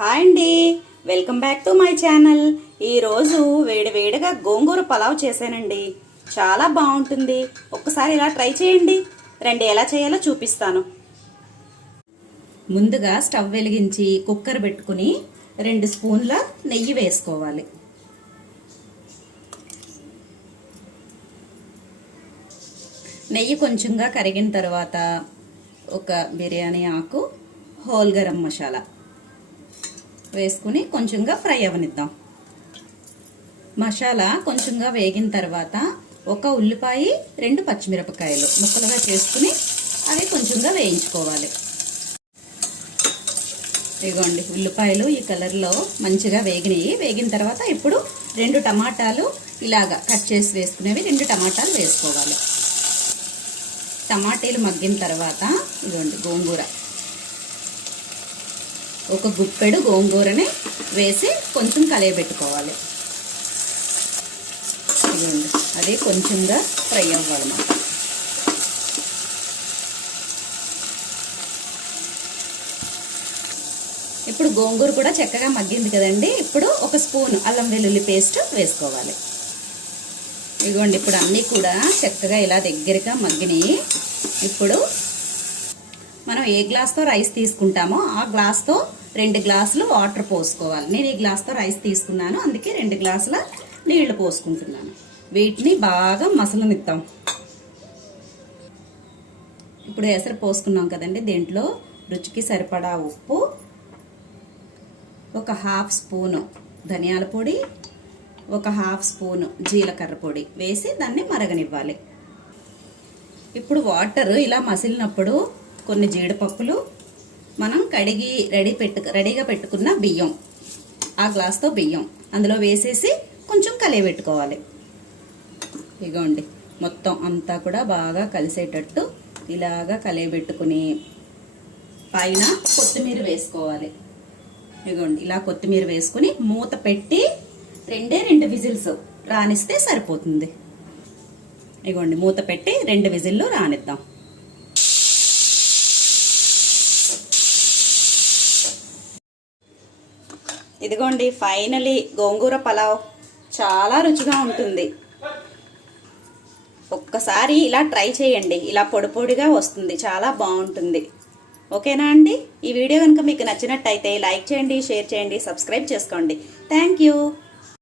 Hi అండి. Welcome back to my channel. ఈరోజు వేడి వేడిగా గోంగూర పలావ్ చేశానండి. చాలా బాగుంటుంది. ఒక్కసారి ఇలా ట్రై చేయండి. రండి ఎలా చేయాలో చూపిస్తాను. ముందుగా స్టవ్ వెలిగించి కుక్కర్ పెట్టుకుని రెండు స్పూన్ల నెయ్యి వేసుకోవాలి. నెయ్యి కొంచెంగా కరిగిన తర్వాత ఒక బిర్యానీ ఆకు హోల్ గరం మసాలా. వేసుకుని కొంచెంగా ఫ్రై అవనిద్దాం. మసాలా కొంచెంగా వేగిన తర్వాత ఒక ఉల్లిపాయ రెండు పచ్చిమిరపకాయలు ముక్కలుగా చేసుకుని అవి కొంచెంగా వేయించుకోవాలి. ఇదిగోండి ఉల్లిపాయలు ఈ కలర్లో మంచిగా వేగినాయి. వేగిన తర్వాత ఇప్పుడు రెండు టమాటాలు ఇలాగా కట్ చేసి వేసుకునేవి రెండు టమాటాలు వేసుకోవాలి. టమాటాలు మగ్గిన తర్వాత ఇదిగోండి గోంగూర. ఒక గుప్పెడు గోంగూరని వేసి కొంచెం కలయబెట్టుకోవాలి. ఇదిగోండి అది కొంచెంగా ఫ్రై అవ్వాలన్నమాట. ఇప్పుడు గోంగూర కూడా చక్కగా మగ్గింది కదండి ఇప్పుడు ఒక స్పూన్ అల్లం వెల్లుల్లి పేస్ట్ వేసుకోవాలి. ఇదిగోండి ఇప్పుడు అన్నీ కూడా చక్కగా ఇలా దగ్గరగా మగ్గినాయి. ఇప్పుడు ఏ గ్లాస్తో రైస్ తీసుకుంటామో ఆ గ్లాస్తో రెండు గ్లాసులు వాటర్ పోసుకోవాలి. నేను ఈ గ్లాస్తో రైస్ తీసుకున్నాను. అందుకే రెండు గ్లాసుల నీళ్ళు పోసుకుంటున్నాను. వీటిని బాగా మసలనిద్దాం. ఇప్పుడు ఎసరు పోసుకున్నాం కదండి. దీంట్లో? రుచికి సరిపడా ఉప్పు ఒక హాఫ్ స్పూను ధనియాల పొడి ఒక హాఫ్ స్పూను జీలకర్ర పొడి వేసి దాన్ని మరగనివ్వాలి. ఇప్పుడు వాటర్ ఇలా మసిలినప్పుడు కొన్ని జీడిపప్పులు మనం కడిగి రెడీ పెట్టు రెడీగా పెట్టుకున్న బియ్యం ఆ గ్లాస్తో బియ్యం అందులో వేసేసి కొంచెం కలియబెట్టుకోవాలి ఇగోండి మొత్తం అంతా కూడా బాగా కలిసేటట్టు ఇలాగా కలియబెట్టుకుని పైన కొత్తిమీర వేసుకోవాలి. ఇగోండి ఇలా కొత్తిమీర వేసుకుని మూత పెట్టి రెండే రెండు విజిల్స్ రానిస్తే సరిపోతుంది. ఇగోండి మూత పెట్టి రెండు విజిల్లు రానిద్దాం. ఇదిగోండి ఫైనలీ గోంగూర పలావ్. చాలా రుచిగా ఉంటుంది. ఒక్కసారి ఇలా ట్రై చేయండి. ఇలా పొడి పొడిగా వస్తుంది. చాలా బాగుంటుంది. ఓకేనా అండి? ఈ వీడియో కనుక మీకు నచ్చినట్టయితే లైక్ చేయండి షేర్ చేయండి సబ్స్క్రైబ్ చేసుకోండి. Thank you.